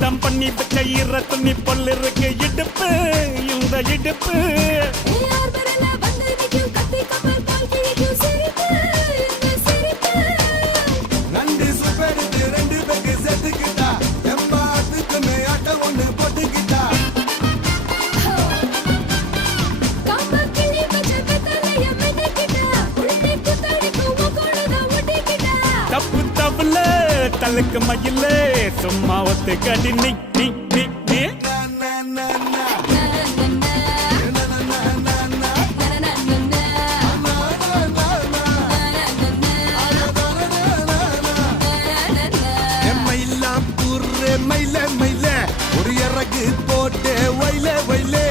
தம் பண்ணி வச்ச ஈர துணி பொல் இருக்கு இடுப்பு இந்த இடுப்பு நண்டு சுப்பெடுத்து ரெண்டு பேருக்கு செத்துக்கிட்டா எம்மாத்துக்கு மேட்ட ஒண்ணு போட்டுக்கிட்டா தப்பு தப்புல தலுக்கு மயில சும்மா ஒத்து கடி நீ நீ நீ நீ மயில மயில ஒரு இறகு போட்டு வயல வயலே